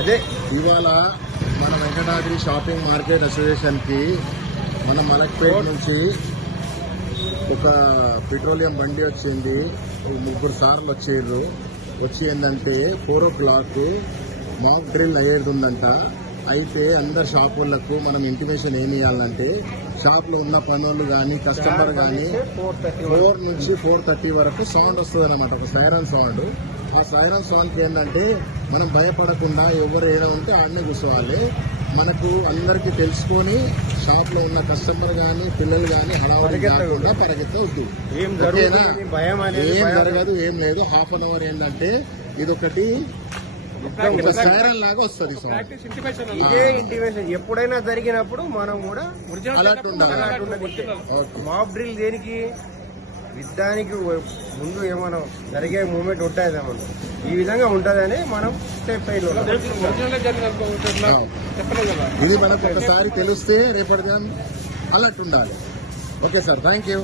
అదే ఇవాళ మన వెంకటాద్రి షాపింగ్ మార్కెట్ అసోసియేషన్కి మన మలక్పేట నుంచి ఒక పెట్రోలియం బండి వచ్చింది. 3 సార్లు వచ్చి ఏంటంటే 4 o'clock మాక్ డ్రిల్ అయ్యేది ఉందంట. అయితే అందరు షాపులకు మనం ఇంటిమేషన్ ఏమి ఇవ్వాలంటే షాప్లో ఉన్న పనులు కానీ కస్టమర్ కానీ 4 నుంచి 4:30 వరకు సౌండ్ వస్తుంది అనమాట, ఒక సైరన్ సౌండ్. ఆ సైరన్ సౌండ్కి ఏంటంటే మనం భయపడకుండా ఎవరు ఏదో ఉంటే ఆడనే కూర్చోవాలి. మనకు అందరికీ తెలుసుకొని షాప్లో ఉన్న కస్టమర్ కానీ పిల్లలు కానీ హడావుడి కాకుండా పరిగెత్తవద్దు. ఏం జరగదు, ఏం లేదు. 1/2 hour ఏంటంటే ఇదొకటి సైరన్ లాగా వస్తుంది. ఇదే ఇంటిమేషన్ ఎప్పుడైనా జరిగినప్పుడు మనం కూడా అలర్ట్ ఉండాలి. మాక్ డ్రిల్ దేనికి, యుద్ధానికి ముందు ఏమైనా జరిగే మూమెంట్ ఉంటుంది ఏమన్నా ఈ విధంగా ఉంటుందని మనం స్టెప్ ఇది మనకు ఒకసారి తెలిస్తే రేపటి దినం అలర్ట్ ఉండాలి. Okay sir, thank you.